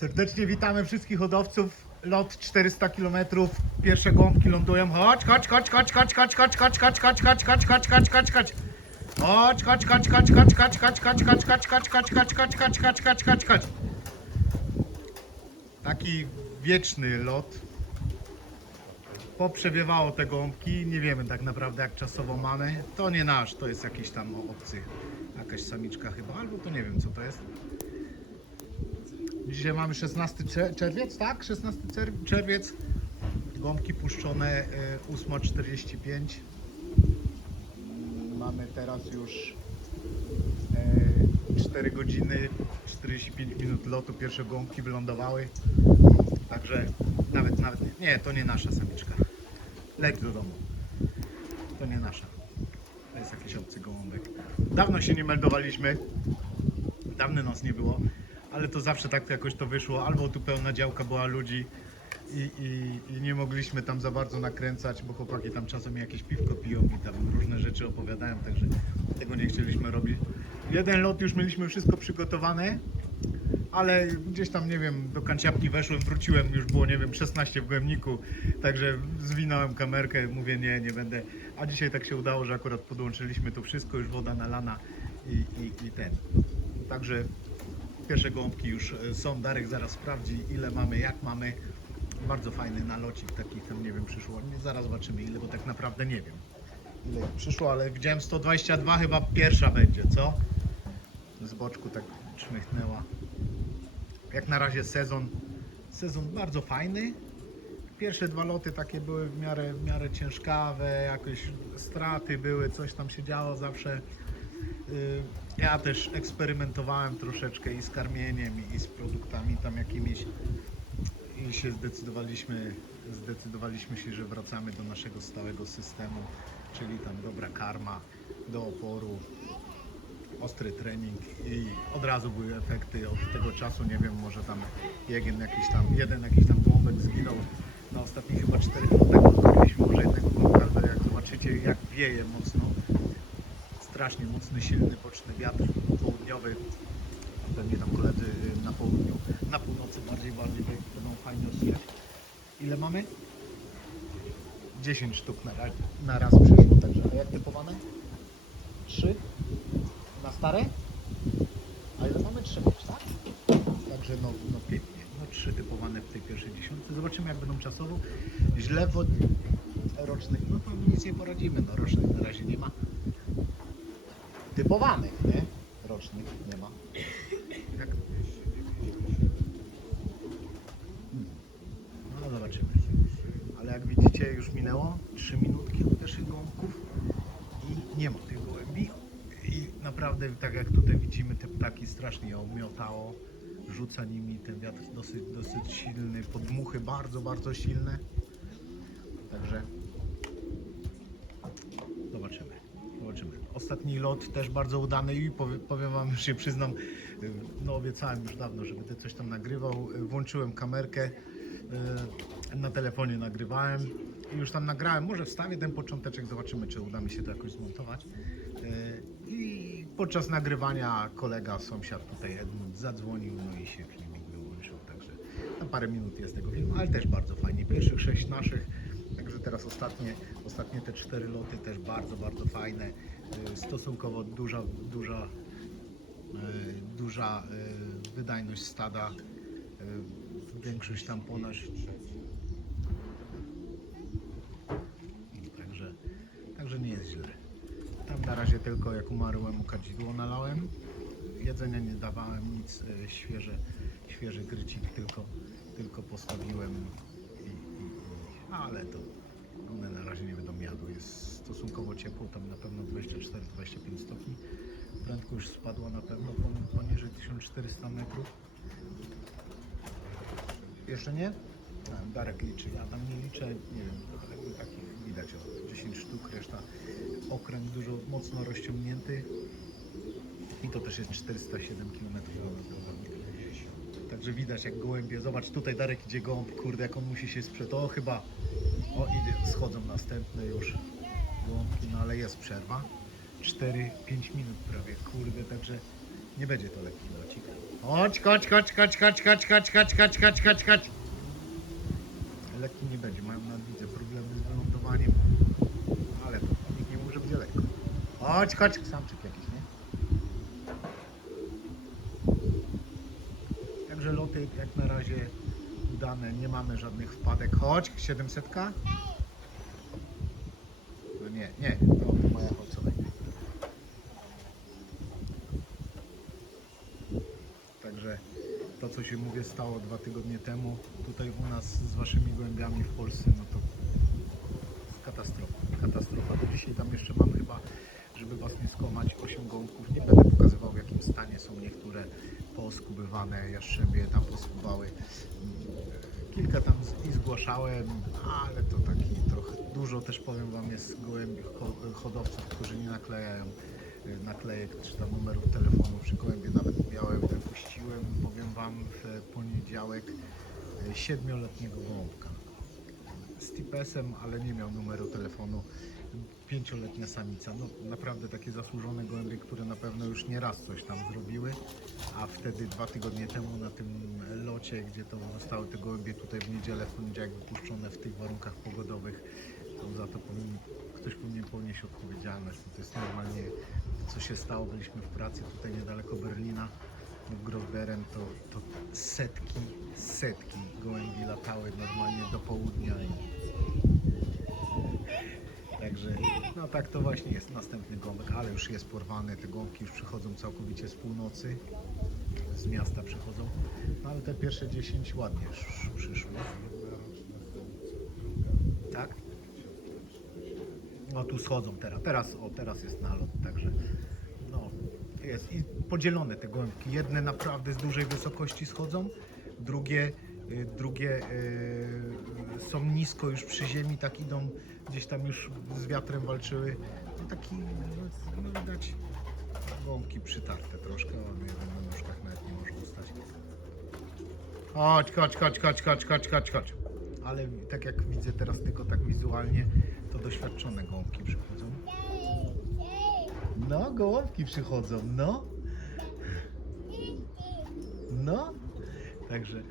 Serdecznie witamy wszystkich hodowców. Lot 400 km. Pierwsze gąbki lądują. Chodź, chodź, chodź, chodź, chodź, chodź, chodź, chodź, chodź, chodź, chodź, chodź, chodź, chodź, chodź, chodź. Chodź, chodź, chodź, chodź, chodź, chodź, chodź, chodź, chodź, chodź, chodź, chodź, chodź, chodź, chodź, chodź, chodź, chodź, chodź. Taki wieczny lot. Poprzewiewało te gąbki. Nie wiemy tak naprawdę jak czasowo mamy. To nie nasz, to jest jakiś tam obcy. Jakaś samiczka chyba, albo to nie wiem co to jest. Dzisiaj mamy 16 cze- czerwiec, tak? 16 cer- czerwiec. Gąbki puszczone y, 8.45. Mamy teraz już y, 4 godziny 45 minut lotu. Pierwsze gąbki wylądowały. Także nawet, nawet nie, nie, to nie nasza samiczka. Leć do domu. To nie nasza. To jest jakiś obcy gołąbek. Dawno się nie meldowaliśmy. Dawno nas nie było, ale to zawsze tak jakoś to wyszło. Albo tu pełna działka była ludzi i, i, i nie mogliśmy tam za bardzo nakręcać, bo chłopaki tam czasem jakieś piwko piją i tam różne rzeczy opowiadają, także tego nie chcieliśmy robić. Jeden lot już mieliśmy wszystko przygotowane, ale gdzieś tam, nie wiem, do kanciapki weszłem, wróciłem, już było, nie wiem, 16 w głębniku, także zwinąłem kamerkę, mówię nie, nie będę. A dzisiaj tak się udało, że akurat podłączyliśmy to wszystko, już woda nalana i, i, i ten. Także pierwsze gąbki już e, są, Darek zaraz sprawdzi ile mamy, jak mamy. Bardzo fajny nalocik taki tam, nie wiem, przyszło. Zaraz zobaczymy ile, bo tak naprawdę nie wiem ile przyszło, ale widziałem 122 chyba pierwsza będzie, co? Z boczku tak czmychnęła. Jak na razie sezon, sezon bardzo fajny. Pierwsze dwa loty takie były w miarę, w miarę ciężkawe, jakieś straty były, coś tam się działo zawsze. Y, Ja też eksperymentowałem troszeczkę i z karmieniem, i z produktami tam jakimiś. I się zdecydowaliśmy, zdecydowaliśmy się, że wracamy do naszego stałego systemu, czyli tam dobra karma do oporu, ostry trening i od razu były efekty od tego czasu, nie wiem, może tam jeden jakiś tam, jeden jakiś tam głąbek zginął na ostatnich chyba czterech lotach, odkryliśmy może jednego głąbka, ale jak zobaczycie jak wieje mocno, strasznie mocny, silny, boczny wiatr południowy, pewnie tam koledzy y, na południu, na północy bardziej, bardziej będą fajnie ostrzec. Ile mamy? 10 sztuk na, na raz przyszło, także a jak typowane? 3? Na stare? A ile mamy? 3 tak? Także no, no pięknie. No 3 typowane w tej pierwszej dziesiątce. Zobaczymy jak będą czasowo. Źle wod rocznych, no to nic nie poradzimy. No rocznych na razie nie ma. Typowanych, nie? Rocznych nie ma. Jak? No zobaczymy. Ale jak widzicie już minęło 3 minutki od pierwszych gąbków i nie ma tych gołębi. I naprawdę tak jak tutaj widzimy te ptaki strasznie ją miotało. Rzuca nimi ten wiatr dosyć, dosyć silny, podmuchy bardzo, bardzo silne. Także zobaczymy. Zobaczymy. Ostatni lot też bardzo udany i powie- powiem Wam, już się przyznam, no obiecałem już dawno, że będę coś tam nagrywał. Włączyłem kamerkę, y, na telefonie nagrywałem i już tam nagrałem. Może wstawię ten począteczek, zobaczymy, czy uda mi się to jakoś zmontować. Y, I podczas nagrywania kolega, sąsiad tutaj Edmund zadzwonił, no i się filmik wyłączył, także na parę minut jest tego filmu, ale też bardzo fajnie. Pierwszych sześć naszych, także teraz ostatnie, ostatnie te cztery loty też bardzo, bardzo fajne. Y, Stosunkowo duża, duża, y, duża y, wydajność stada. Większość tam ponad. Także, także nie jest źle. Tam na razie tylko jak umarłem kadzidło nalałem. Jedzenia nie dawałem, nic świeże, świeży grycik tylko, tylko postawiłem i, i, i, ale to one na razie nie jadły. Jest stosunkowo ciepło, tam na pewno 24-25 stopni. Prędkość spadła na pewno pon- poniżej 1400 metrów. Jeszcze nie? Darek liczy, ja tam nie liczę, nie wiem, jakby takich widać o 10 sztuk, reszta okręt dużo mocno rozciągnięty i to też jest 407 km Także widać jak gołębie, zobacz tutaj Darek idzie gołąb, kurde jak on musi się sprzeć, o chyba, o idzie, schodzą następne już gołąbki, no ale jest przerwa, 4-5 minut prawie, kurde, także Nie będzie to lekki locik. Chodź, chodź, chodź, chodź, chodź, chodź, chodź, chodź, chodź, chodź, chodź, chodź. Lekki nie będzie, mają na widzę problemy z wylądowaniem. Ale nikt nie mówi, że będzie lekko. Chodź, chodź, samczyk jakiś, nie? Także loty jak na razie nie mamy żadnych wpadek. Chodź, 700. No nie, nie, to moja holcowa. Także to, co się mówię, stało dwa tygodnie temu tutaj u nas z waszymi gołębiami w Polsce, no to katastrofa. Katastrofa. Do dzisiaj tam jeszcze mam chyba, żeby was nie skłamać, 8 gołąbków. Nie będę pokazywał w jakim stanie są niektóre poskubywane, jaszczębie tam poskubały. Kilka tam i zgłaszałem, ale to taki trochę dużo też powiem wam jest gołębi, ho- hodowców, którzy nie naklejają y, naklejek czy tam numerów telefonu przy gołębie. Nawet miałem, wypuściłem, powiem wam w poniedziałek y, siedmioletniego gołąbka z tipesem, ale nie miał numeru telefonu. Pięcioletnia samica. No naprawdę takie zasłużone gołębie, które na pewno już nie raz coś tam zrobiły. A wtedy dwa tygodnie temu na tym locie, gdzie to zostały te gołębie tutaj w niedzielę, w poniedziałek wypuszczone w tych warunkach pogodowych, to za to powinien, ktoś powinien ponieść odpowiedzialność. To jest normalnie co się stało. Byliśmy w pracy tutaj niedaleko Berlina w Grosberen, to, to setki, setki gołębi latały normalnie do południa. I... Także no tak to właśnie jest następny gąbek, ale już jest porwany, te gąbki już przychodzą całkowicie z północy, z miasta przychodzą, no ale te pierwsze 10 ładnie już przyszło. Tak? No tu schodzą teraz, teraz, o teraz jest nalot, także no jest i podzielone te gołębki, jedne naprawdę z dużej wysokości schodzą, drugie, drugie y, są nisko już przy ziemi, tak idą, gdzieś tam już z wiatrem walczyły, no taki, no, no widać gołąbki przytarte troszkę, one jeden na nóżkach nawet nie może ustać. Chodź, chodź, chodź, chodź, chodź, chodź, chodź, chodź. Ale tak jak widzę teraz tylko tak wizualnie, to doświadczone gołąbki przychodzą. No, gołąbki przychodzą, no. No. Także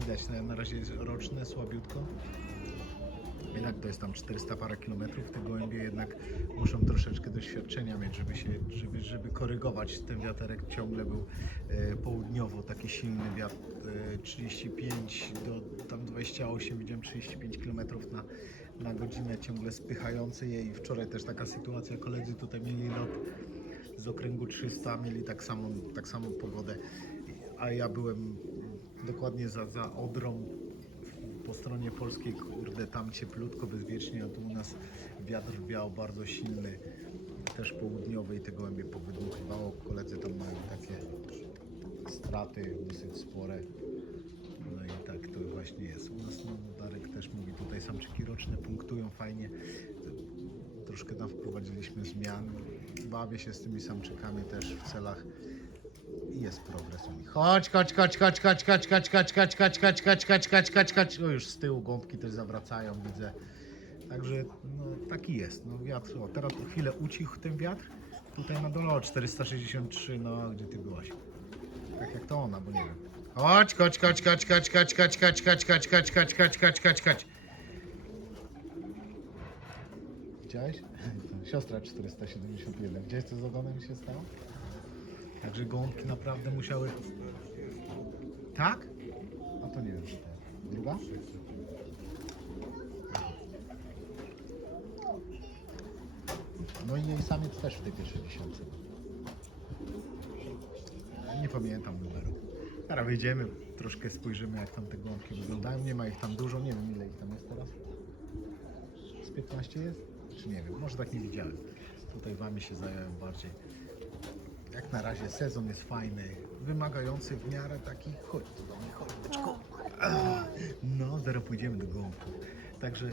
widać, na, na razie jest roczne, słabiutko. Jednak to jest tam 400 parę kilometrów. Te gołębie jednak muszą troszeczkę doświadczenia mieć, żeby się, żeby, żeby korygować. Ten wiaterek ciągle był e, południowo, taki silny wiatr, e, 35 do tam 28, widziałem 35 km na, na godzinę, ciągle spychający je i wczoraj też taka sytuacja, koledzy tutaj mieli lot z okręgu 300, mieli tak samą, tak samą pogodę, a ja byłem dokładnie za, za Odrą po stronie polskiej, kurde, tam cieplutko, bezwiecznie, a tu u nas wiatr wiał bardzo silny, też południowy i te gołębie powydmuchiwało. Koledzy tam mają takie straty dosyć spore. No i tak to właśnie jest. U nas no, Darek też mówi, tutaj samczyki roczne punktują fajnie. Troszkę tam wprowadziliśmy zmian. Bawię się z tymi samczykami też w celach i jest progres u nich. Chodź, chodź, chodź, chodź, chodź, chodź, chodź, chodź, chodź, chodź, chodź, chodź, chodź, chodź, chodź, chodź. O już z tyłu gąbki też zawracają, widzę. Także no, taki jest. No wiatr, o teraz chwilę ucichł ten wiatr. Tutaj na dole o 463, no gdzie ty byłaś? Tak jak to ona, bo nie wiem. Chodź, chodź, chodź, chodź, chodź, chodź, chodź, chodź, chodź, chodź, chodź, chodź, chodź, chodź, chodź, chodź. Widziałeś? Siostra 471. Widziałeś co z ogonem się stało? Także gąbki naprawdę musiały... Tak? A to nie wiem. Druga? No i jej samiec też w tej pierwszej dziesiątce. Nie pamiętam numeru. Teraz wyjdziemy, troszkę spojrzymy jak tam te gąbki wyglądają. Nie ma ich tam dużo, nie wiem ile ich tam jest teraz. Z 15 jest? Czy nie wiem, może tak nie widziałem. Tutaj wami się zająłem bardziej. Jak na razie sezon jest fajny, wymagający w miarę taki, chodź tu do mnie, chodź No, zaraz pójdziemy do gąbków. Także,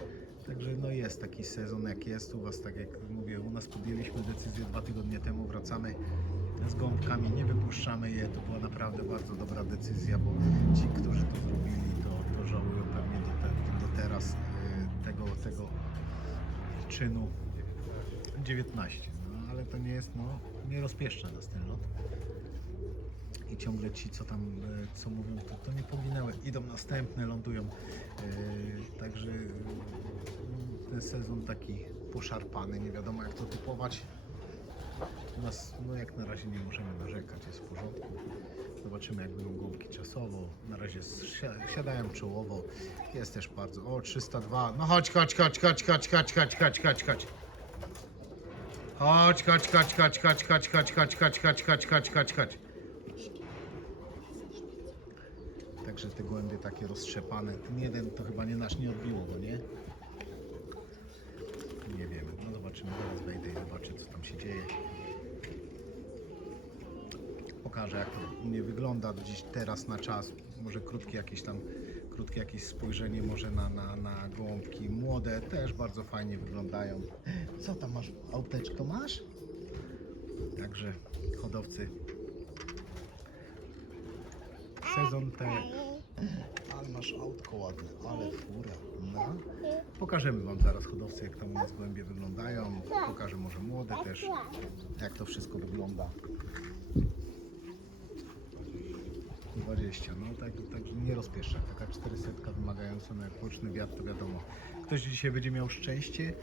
także no jest taki sezon jak jest u Was, tak jak mówię, u nas podjęliśmy decyzję dwa tygodnie temu, wracamy z gąbkami, nie wypuszczamy je, to była naprawdę bardzo dobra decyzja, bo ci, którzy to zrobili, to, to żałują pewnie do, te, do teraz y, tego, tego czynu 19, no ale to nie jest, no nie rozpieszcza nas ten lot. I ciągle ci, co tam, e, co mówią, to, to nie poginęły. Idą następne, lądują. E, także e, ten sezon taki poszarpany, nie wiadomo jak to typować. U nas, no jak na razie nie możemy narzekać, jest w porządku. Zobaczymy jak będą gąbki czasowo. Na razie si- siadają czołowo. Jest też bardzo. O, 302. No chodź, chodź, chodź, chodź, chodź, chodź, chodź, chodź, chodź, chodź. Chodź, chodź, chodź, chodź, chodź, chodź, chodź, chodź, chodź, chodź, chodź, chodź, chodź, chodź. Także te gołębie takie roztrzepane. Ten jeden to chyba nie nasz, nie odbiło go, nie? Nie wiemy. No zobaczymy, zaraz wejdę i zobaczę co tam się dzieje. Pokażę jak to u mnie wygląda dziś teraz na czas. Może krótkie jakieś tam, krótkie jakieś spojrzenie może na, na, na gołąbki młode. Też bardzo fajnie wyglądają. Co tam masz? Auteczko masz? Także hodowcy. Sezon te. Ale masz autko ładne, ale fura. No. Pokażemy Wam zaraz hodowcy, jak tam u nas gołębie wyglądają. Pokażę może młode też, jak to wszystko wygląda. 20, no tak, także nie rozpieszcza. Taka 400 wymagająca, no jak poczny wiatr, to wiadomo. Ktoś dzisiaj będzie miał szczęście,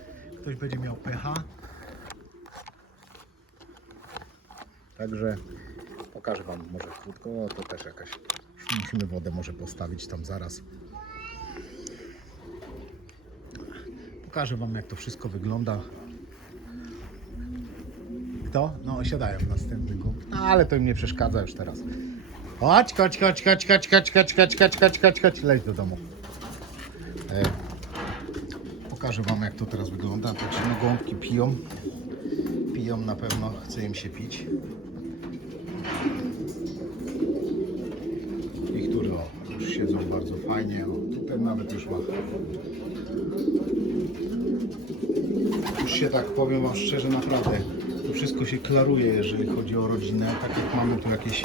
ktoś będzie miał pecha. Także pokażę Wam może krótko, o, to też jakaś. Musimy wodę może postawić tam zaraz. Pokażę Wam jak to wszystko wygląda. Kto? No siadają w następnym gumb. No ale to im nie przeszkadza już teraz. Chodź, chodź, chodź, chodź, chodź, chodź, chodź, chodź, chodź, chodź, chodź, chodź, leć do domu. E, pokażę Wam jak to teraz wygląda. Patrzymy, gołąbki piją. Piją na pewno, chce im się pić. Niektórzy o, już siedzą bardzo fajnie. O, tutaj nawet już ma. Już się tak powiem Wam szczerze, naprawdę. To wszystko się klaruje, jeżeli chodzi o rodzinę. Tak jak mamy tu jakieś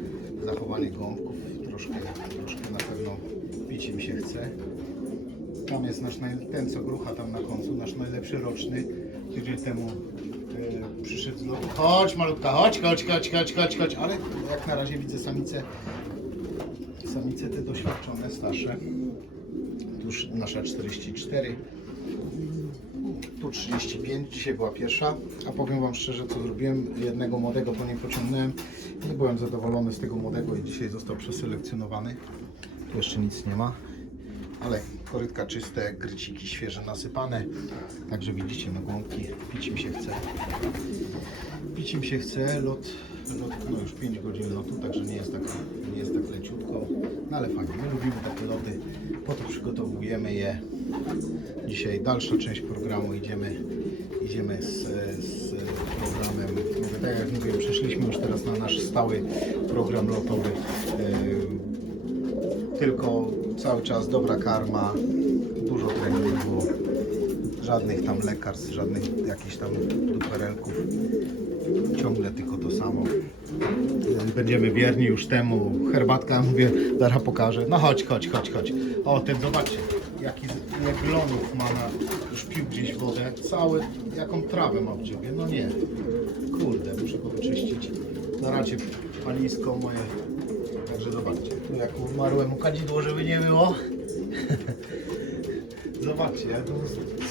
zachowanie gąbków. Troszkę, troszkę na pewno pić im się chce. Tam jest nasz, ten co grucha tam na końcu, nasz najlepszy roczny. Tydzień temu e, przyszedł z lotu. Chodź malutka, chodź, chodź, chodź, chodź, chodź, chodź. Ale jak na razie widzę samice, samice te doświadczone, starsze. Tu już nasza 44. Tu 35, dzisiaj była pierwsza, a powiem Wam szczerze, co zrobiłem. Jednego młodego po niej pociągnąłem. Nie byłem zadowolony z tego młodego i dzisiaj został przeselekcjonowany. Tu jeszcze nic nie ma, ale korytka czyste, gryciki świeże nasypane. Także widzicie, no gąbki, pić im się chce. Pić im się chce, lot, lot no już 5 godzin lotu, także nie jest tak, nie jest tak leciutko. No ale fajnie, my lubimy takie loty, po to przygotowujemy je. Dzisiaj dalsza część programu idziemy, idziemy z, z programem. Tak jak mówiłem, przeszliśmy już teraz na nasz stały program lotowy. Yy, Tylko cały czas dobra karma, dużo treningu, żadnych tam lekarstw, żadnych jakichś tam duperelków. Ciągle tylko to samo. Będziemy wierni już temu. Herbatka, mówię, zaraz pokażę. No chodź, chodź, chodź, chodź. O, ten zobaczcie, jaki ile glonów ma na, już pił gdzieś wodę. Cały, jaką trawę ma w dziobie. No nie. Kurde, muszę go wyczyścić. Na razie palisko moje. Także zobaczcie, tu jak umarłemu kadzidło, żeby nie było. Zobaczcie,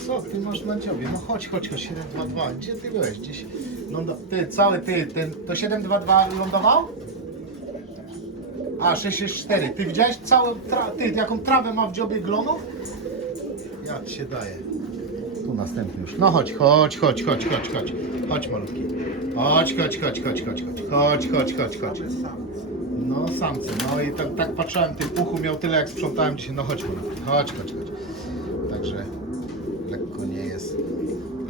co ty masz na dziobie? No chodź, chodź, chodź, 722. Gdzie ty byłeś? Gdzieś lądo... Ty, cały ty, ten, to 722 lądował? A, 664. Ty widziałeś całą tra... ty, jaką trawę ma w dziobie glonów? Ja ci się daję. Tu następny już. No chodź, chodź, chodź, chodź, chodź, chodź. Chodź malutki. Chodź, chodź, chodź, chodź, chodź, chodź. Chodź, chodź, chodź, chodź. No samce, no i tak, tak patrzyłem, tych puchu miał tyle jak sprzątałem dzisiaj. No chodź malutki, chodź, chodź, chodź. Także lekko nie jest.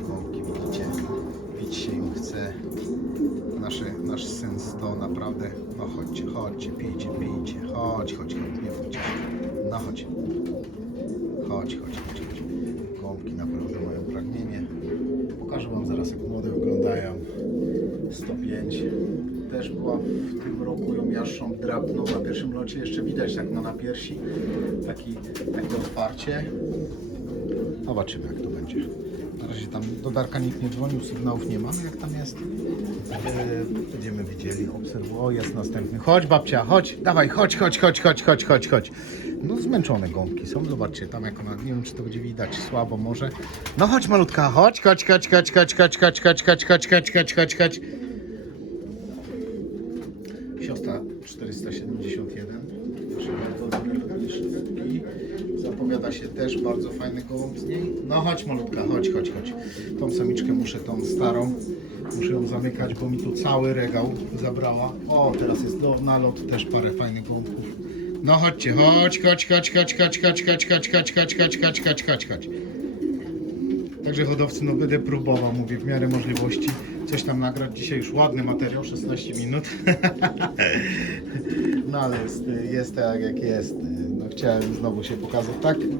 Gąbki widzicie, pić się im chce. No chodźcie, chodźcie, pijcie, pijcie. Chodź, chodź, chodź, nie bójcie się. No chodź. Chodź, chodź, chodź, chodź. Gąbki naprawdę mają pragnienie. Pokażę Wam zaraz, jak młode wyglądają. 105. Też była w tym roku ją miaszczą drapną na pierwszym locie. Jeszcze widać tak ma na piersi. Taki, takie otwarcie. Zobaczymy jak to będzie. Na razie tam do Darka nikt nie dzwonił, sygnałów nie mamy jak tam jest. Eee, Będziemy widzieli, obserwował. O, jest następny. Chodź babcia, chodź, dawaj, chodź, chodź, chodź, chodź, chodź, chodź, chodź. No zmęczone gąbki są, zobaczcie, tam jak ona, nie wiem czy to będzie widać, słabo może. No chodź malutka, chodź, chodź, chodź, chodź, chodź, chodź, chodź, chodź, chodź, chodź, chodź, chodź, chodź, chodź. Siostra 471. Proszę bardzo, i się też bardzo fajny gołąb. No chodź malutka, chodź, chodź, chodź. Tą samiczkę muszę, tą starą, muszę ją zamykać, bo mi tu cały regał zabrała. O, teraz jest do, na lot też parę fajnych gołąbków. No chodźcie, chodź, chodź, chodź, chodź, chodź, chodź, chodź, chodź, chodź, chodź, chodź, chodź, chodź, chodź, chodź. Także hodowcy, no będę próbował, mówię, w miarę możliwości coś tam nagrać. Dzisiaj już ładny materiał, 16 minut. No ale jest, jest tak jak jest. No, chciałem znowu się pokazać. Tak, tak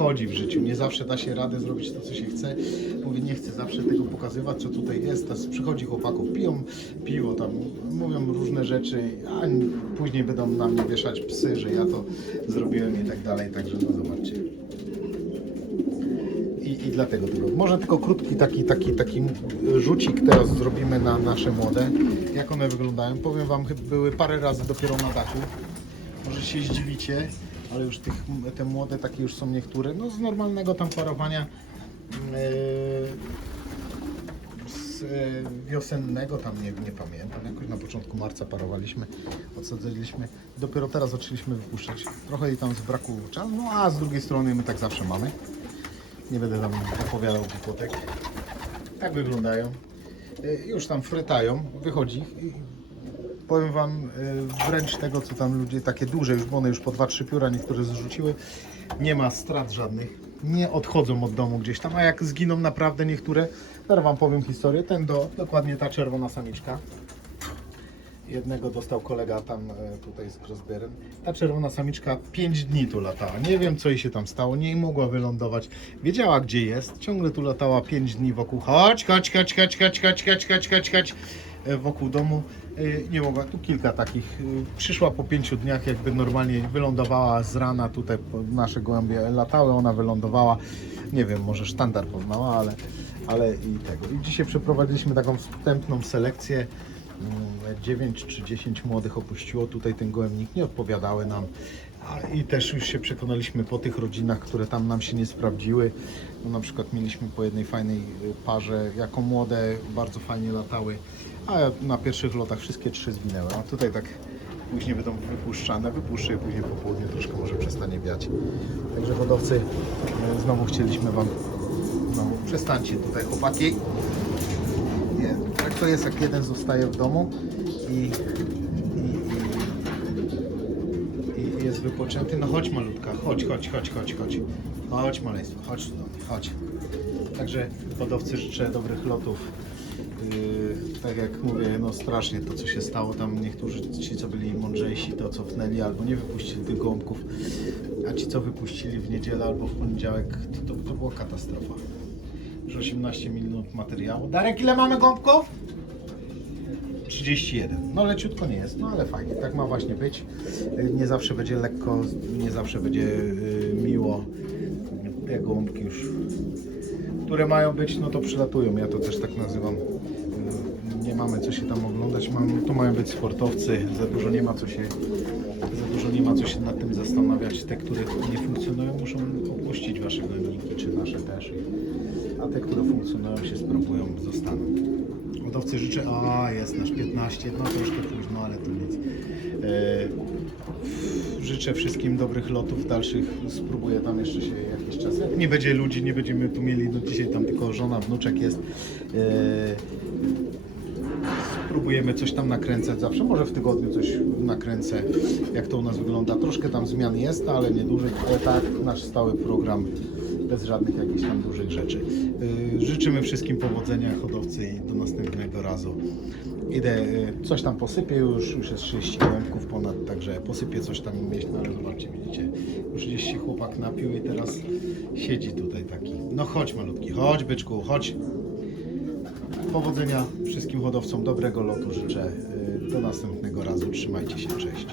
wychodzi w życiu. Nie zawsze da się radę zrobić to, co się chce. Mówię, nie chcę zawsze tego pokazywać, co tutaj jest. Teraz przychodzi chłopaków, piją piwo tam, mówią różne rzeczy, a później będą na mnie wieszać psy, że ja to zrobiłem i tak dalej. Także no zobaczcie. I, I dlatego tego. Może tylko krótki taki, taki, taki rzucik teraz zrobimy na nasze młode. Jak one wyglądają? Powiem Wam, były parę razy dopiero na dachu. Może się zdziwicie, ale już tych, te młode takie już są niektóre. No z normalnego tam parowania yy, z yy, wiosennego, tam nie, nie pamiętam, jakoś na początku marca parowaliśmy, odsadziliśmy. Dopiero teraz zaczęliśmy wypuszczać. Trochę jej tam z braku czasu, no a z drugiej strony my tak zawsze mamy. Nie będę tam opowiadał głupotek. Tak wyglądają. Y, Już tam frytają, wychodzi. Powiem Wam y, wręcz tego, co tam ludzie takie duże, już bo one już po 2-3 pióra niektóre zrzuciły. Nie ma strat żadnych. Nie odchodzą od domu gdzieś tam, a jak zginą naprawdę niektóre, zaraz Wam powiem historię. Ten do, dokładnie ta czerwona samiczka. Jednego dostał kolega tam e, tutaj z Crossberem. Ta czerwona samiczka 5 dni tu latała. Nie wiem co jej się tam stało, nie mogła wylądować. Wiedziała gdzie jest, ciągle tu latała 5 dni wokół. Chodź, chodź, chodź, chodź, chodź, chodź, chodź, chodź, chodź, chodź. E, Wokół domu E, nie mogła, tu kilka takich. e, Przyszła po 5 dniach, jakby normalnie wylądowała z rana tutaj. Nasze gołębie latały, ona wylądowała. Nie wiem, może sztandar poznała, ale, ale i tego. I dzisiaj przeprowadziliśmy taką wstępną selekcję. 9 czy 10 młodych opuściło tutaj ten gołębnik, nie odpowiadały nam. I też już się przekonaliśmy po tych rodzinach, które tam nam się nie sprawdziły. No, na przykład mieliśmy po jednej fajnej parze, jako młode bardzo fajnie latały, a na pierwszych lotach wszystkie trzy zginęły. A tutaj tak później będą wypuszczane, wypuszczę je później po południu, troszkę może przestanie wiać. Także hodowcy, y, znowu chcieliśmy Wam, no przestańcie tutaj chłopaki. Nie, tak to jest, jak jeden zostaje w domu i, jest wypoczęty. No chodź malutka, chodź, chodź, chodź, chodź, chodź. Chodź maleństwo, chodź do mnie, chodź. Także hodowcy życzę dobrych lotów. Yy, tak jak mówię, no strasznie to co się stało tam, niektórzy ci co byli mądrzejsi to cofnęli albo nie wypuścili tych gołąbków, a ci co wypuścili w niedzielę albo w poniedziałek, to, to, to była katastrofa. Już 18 minut materiału. Darek, ile mamy gąbków? 31. No leciutko nie jest, no ale fajnie. Tak ma właśnie być. Y, Nie zawsze będzie lekko, nie zawsze będzie y, miło. Te gołąbki już, które mają być, no to przylatują. Ja to też tak nazywam. Mamy co się tam oglądać. Mam, to mają być sportowcy. Za dużo nie ma co się za dużo nie ma co się nad tym zastanawiać. Te, które nie funkcjonują, muszą opuścić wasze gołębniki, czy nasze też. A te, które funkcjonują, się spróbują, zostaną. Hodowcy życzę, a jest nasz 15, no troszkę późno, ale to nic. E, życzę wszystkim dobrych lotów dalszych. Spróbuję tam jeszcze się jakiś czas. Nie będzie ludzi, nie będziemy tu mieli, no dzisiaj tam tylko żona, wnuczek jest. E, Próbujemy coś tam nakręcać zawsze, może w tygodniu coś nakręcę, jak to u nas wygląda. Troszkę tam zmian jest, ale nie dużych. E, Tak, nasz stały program bez żadnych jakichś tam dużych rzeczy. Yy, Życzymy wszystkim powodzenia hodowcy i do następnego razu. Idę, yy, coś tam posypię już, już jest 30 gołębków ponad, także posypię coś tam mieć, no ale zobaczcie, widzicie, już gdzieś się chłopak napił i teraz siedzi tutaj taki. No chodź malutki, chodź byczku, chodź. Powodzenia wszystkim hodowcom, dobrego lotu życzę. Yy, Do następnego razu, trzymajcie się, cześć.